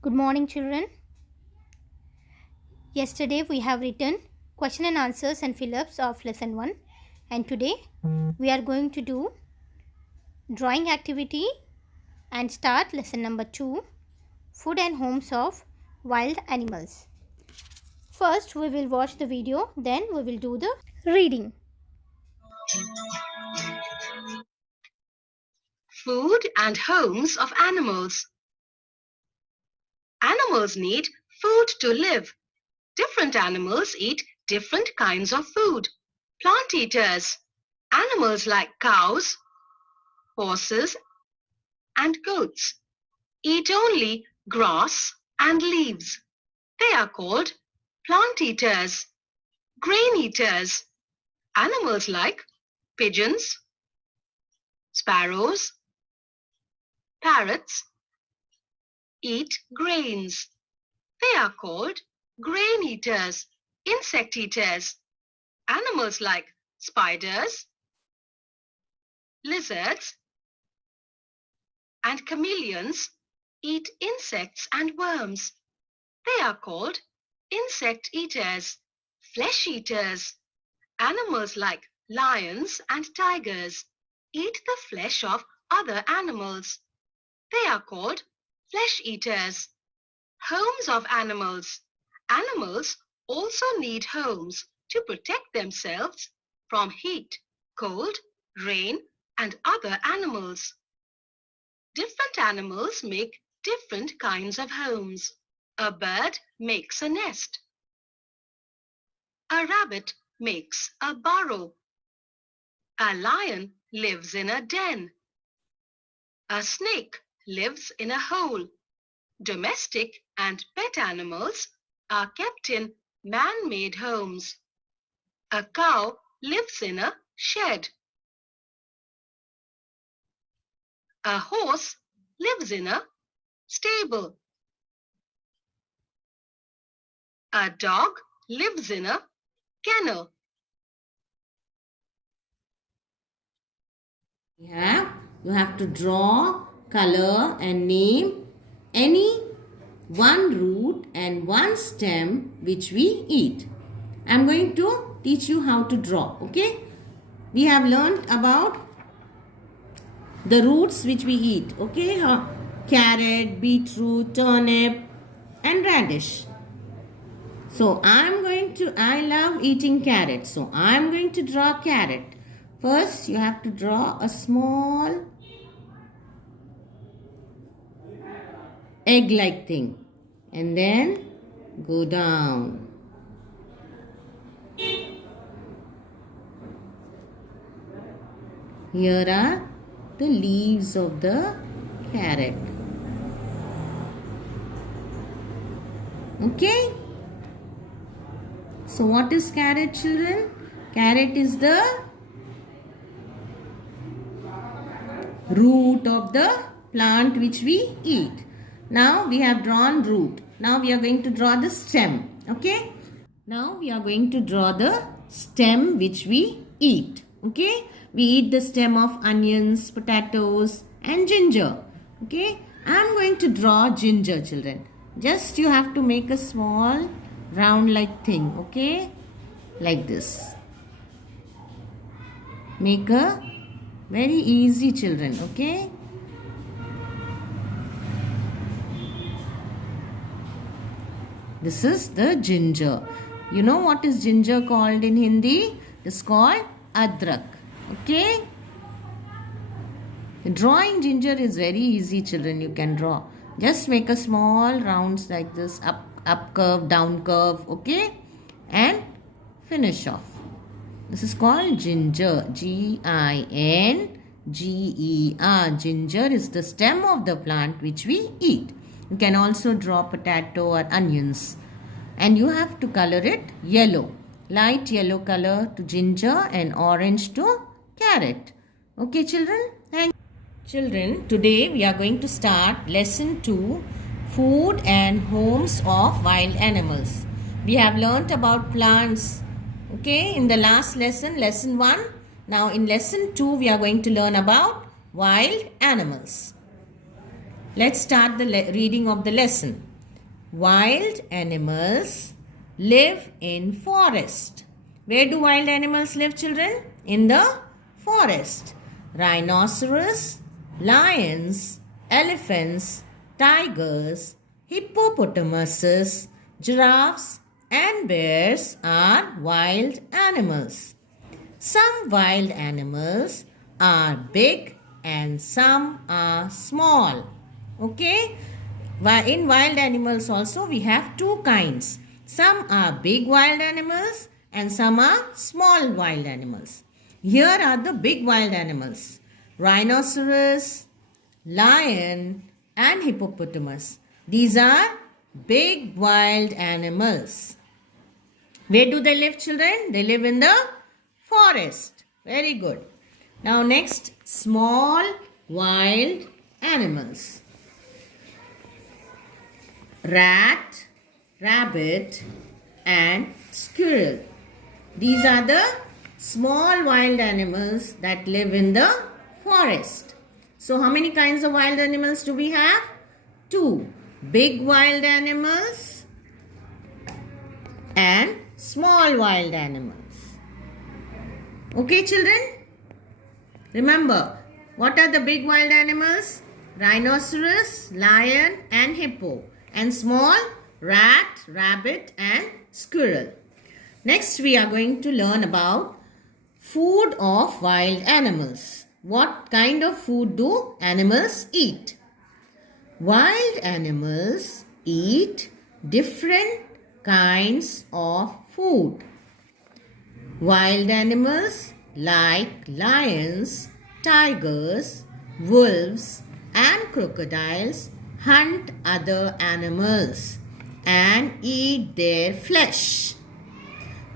Good morning, children. Yesterday we have written question and answers and fill-ups of lesson 1, and today we are going to do drawing activity and start lesson number 2, food and homes of wild animals. First we will watch the video, then we will do the reading. Food and homes of animals. Animals need food to live. Different animals eat different kinds of food. Plant eaters. Animals like cows, horses, and goats eat only grass and leaves. They are called plant eaters. Grain eaters. Animals like pigeons, sparrows, parrots eat grains. They are called grain eaters, insect eaters. Animals like spiders, lizards, and chameleons eat insects and worms. They are called insect eaters, flesh eaters. Animals like lions and tigers eat the flesh of other animals. They are called flesh eaters. Homes of animals. Animals also need homes to protect themselves from heat, cold, rain, and other animals. Different animals make different kinds of homes. A bird makes a nest. A rabbit makes a burrow. A lion lives in a den. A snake lives in a hole. Domestic and pet animals are kept in man-made homes. A cow lives in a shed. A horse lives in a stable. A dog lives in a kennel. You have to draw, color and name any one root and one stem which we eat. I'm going to teach you how to draw, okay? We have learned about the roots which we eat, okay? Carrot, beetroot, turnip and radish. So I love eating carrot. So I'm going to draw carrot. First, you have to draw a small egg-like thing. And then go down. Here are the leaves of the carrot. Okay? So what is carrot, children? Carrot is the root of the plant which we eat. Now we have drawn root. Now we are going to draw the stem. Okay? Now we are going to draw the stem which we eat. Okay? We eat the stem of onions, potatoes and ginger. Okay? I am going to draw ginger, children. Just you have to make a small round like thing. Okay? Like this. Make a very easy, children. Okay? This is the ginger. You know what is ginger called in Hindi? It is called adrak. Okay? Drawing ginger is very easy, children. You can draw. Just make a small rounds like this. Up curve, down curve. Okay? And finish off. This is called ginger. Ginger. Ginger is the stem of the plant which we eat. You can also draw potato or onions. And you have to color it yellow. Light yellow color to ginger and orange to carrot. Okay, children? Thank you. Children, today we are going to start lesson 2, food and homes of wild animals. We have learnt about plants. Okay, in the last lesson, lesson 1. Now in lesson 2, we are going to learn about wild animals. Let's start the reading of the lesson. wild animals live in forest. Where do wild animals live, children? In the forest. Rhinoceros, lions, elephants, tigers, hippopotamuses, giraffes, and bears are wild animals. Some wild animals are big and some are small. Okay? In wild animals also we have two kinds. Some are big wild animals and some are small wild animals. Here are the big wild animals: rhinoceros, lion, and hippopotamus. These are big wild animals. Where do they live, children? They live in the forest. Very good. Now next, small wild animals. Rat, rabbit, and squirrel. These are the small wild animals that live in the forest. So how many kinds of wild animals do we have? Two. Big wild animals and small wild animals. Okay, children? Remember, what are the big wild animals? Rhinoceros, lion, and hippo. And small, rat, rabbit, and squirrel. Next, we are going to learn about food of wild animals. What kind of food do animals eat? Wild animals eat different kinds of food. Wild animals like lions, tigers, wolves, and crocodiles hunt other animals and eat their flesh.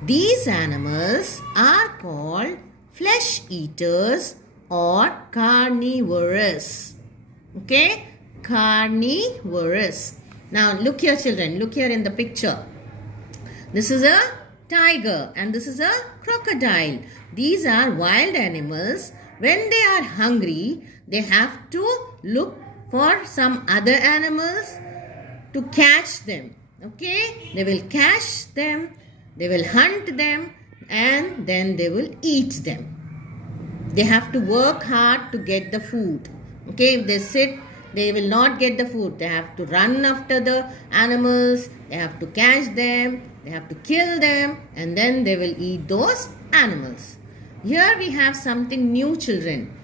These animals are called flesh eaters or carnivorous. Okay? Carnivorous. Now look here, children. Look here in the picture. This is a tiger and this is a crocodile. These are wild animals. When they are hungry, they have to look for some other animals to catch them. Okay? They will catch them, they will hunt them, and then they will eat them. They have to work hard to get the food. Okay? If they sit, they will not get the food. They have to run after the animals, they have to catch them, they have to kill them, and then they will eat those animals. Here we have something new, children.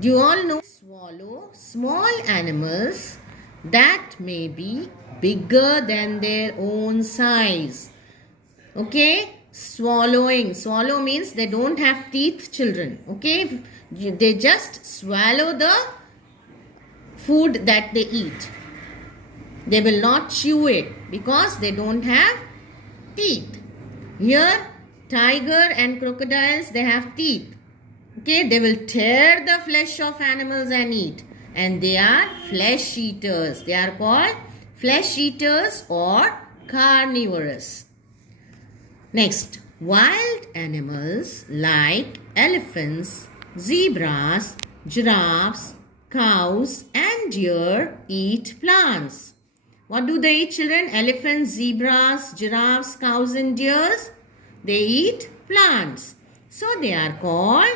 Do you all know swallow? Small animals that may be bigger than their own size. Okay? Swallowing. Swallow means they don't have teeth, children. Okay? They just swallow the food that they eat. They will not chew it because they don't have teeth. Here, tiger and crocodiles, they have teeth. Okay, they will tear the flesh of animals and eat. And they are flesh eaters. They are called flesh eaters or carnivorous. Next, wild animals like elephants, zebras, giraffes, cows, and deer eat plants. What do they eat, children? Elephants, zebras, giraffes, cows, and deers? They eat plants. So they are called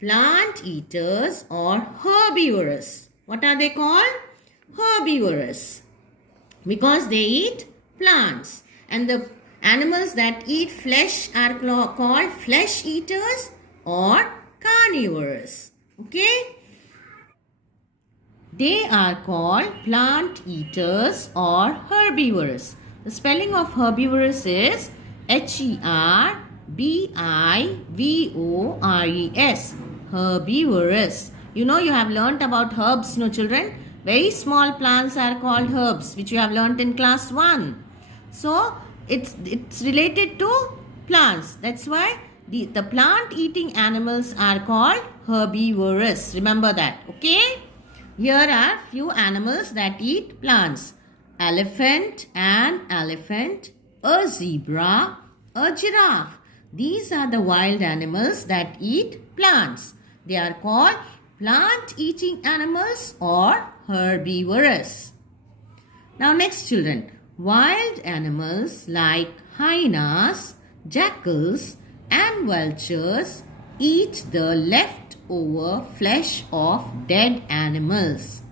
plant eaters or herbivorous. What are they called? Herbivorous. Because they eat plants. And the animals that eat flesh are called flesh eaters or carnivorous. Okay? They are called plant eaters or herbivorous. The spelling of herbivorous is Herbivorous. Herbivorous. You know, you have learnt about herbs, no children? Very small plants are called herbs, which you have learnt in class 1. So, it's related to plants. That's why the plant eating animals are called herbivorous. Remember that, okay? Here are few animals that eat plants. Elephant, an elephant, a zebra, a giraffe. These are the wild animals that eat plants. They are called plant-eating animals or herbivorous. Now next, children, Wild animals like hyenas, jackals, and vultures eat the leftover flesh of dead animals.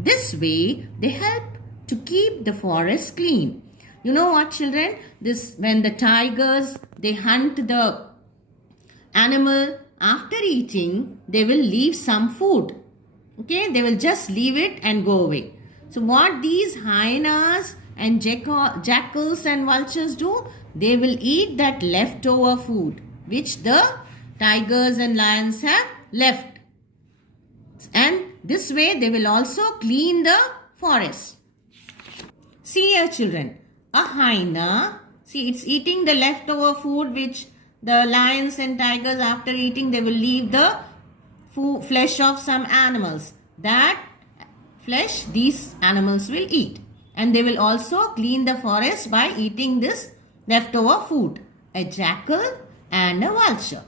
This way, they help to keep the forest clean. You know what, children? When the tigers, they hunt the animal, after eating, they will leave some food. Okay, they will just leave it and go away. So what these hyenas and jackals and vultures do, they will eat that leftover food which the tigers and lions have left. And this way they will also clean the forest. See here, children, a hyena, see, it's eating the leftover food which the lions and tigers, after eating, they will leave the flesh of some animals. That flesh these animals will eat. And they will also clean the forest by eating this leftover food. A jackal and a vulture.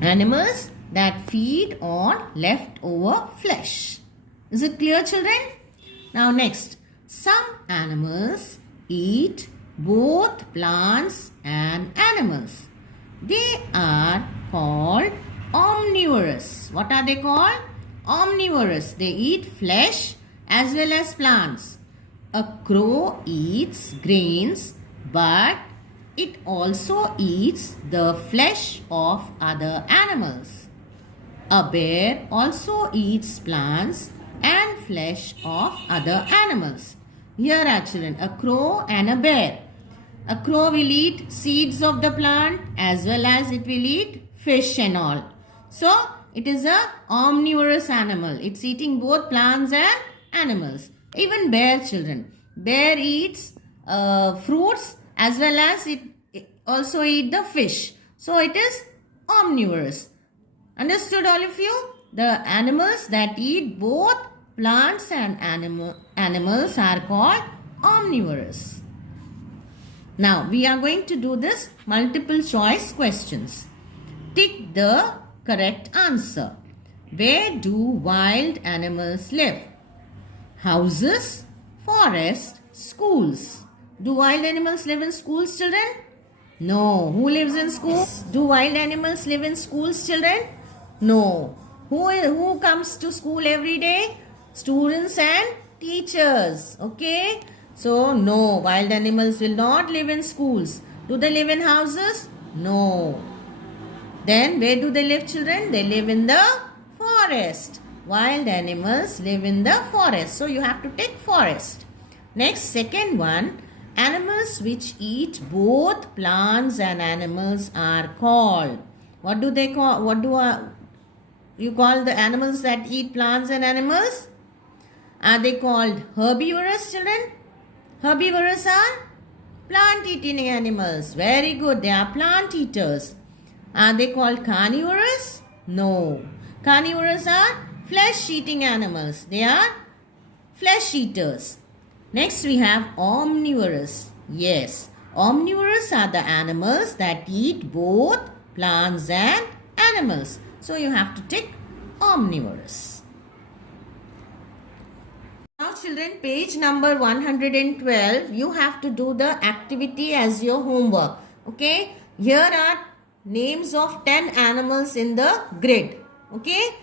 Animals that feed on leftover flesh. Is it clear, children? Now next, some animals eat both plants and animals. They are called omnivorous. What are they called? Omnivorous. They eat flesh as well as plants. A crow eats grains, but it also eats the flesh of other animals. A bear also eats plants and flesh of other animals. Here are, children, a crow and a bear. A crow will eat seeds of the plant as well as it will eat fish and all. So, it is a omnivorous animal. It's eating both plants and animals. Even bear, children. Bear eats fruits as well as it also eat the fish. So, it is omnivorous. Understood, all of you? The animals that eat both plants and animals are called omnivorous. Now, we are going to do this multiple choice questions. Tick the correct answer. Where do wild animals live? Houses, forests, schools. Do wild animals live in schools, children? No. Who lives in schools? Do wild animals live in schools, children? No. Who comes to school every day? Students and teachers. Okay? So, no, wild animals will not live in schools. Do they live in houses? No. Then, where do they live, children? They live in the forest. Wild animals live in the forest. So, you have to take forest. Next, second one. Animals which eat both plants and animals are called. What do they call? You call the animals that eat plants and animals? Are they called herbivorous, children? Herbivorous are plant-eating animals. Very good. They are plant eaters. Are they called carnivorous? No. Carnivorous are flesh-eating animals. They are flesh eaters. Next we have omnivorous. Yes. Omnivorous are the animals that eat both plants and animals. So you have to tick omnivorous. Now children, page number 112, you have to do the activity as your homework. Okay, here are names of 10 animals in the grid. Okay,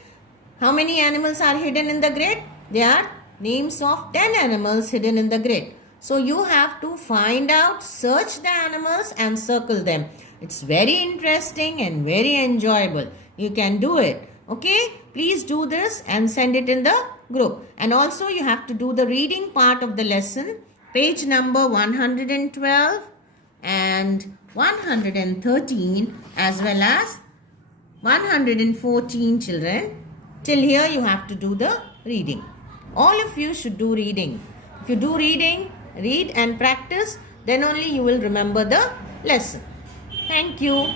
how many animals are hidden in the grid? There are names of 10 animals hidden in the grid. So you have to find out, search the animals and circle them. It's very interesting and very enjoyable. You can do it. Okay, please do this and send it in the group. And also you have to do the reading part of the lesson, page number 112 and 113 as well as 114, children. Till here you have to do the reading. All of you should do reading. If you do reading, read and practice, then only you will remember the lesson. Thank you.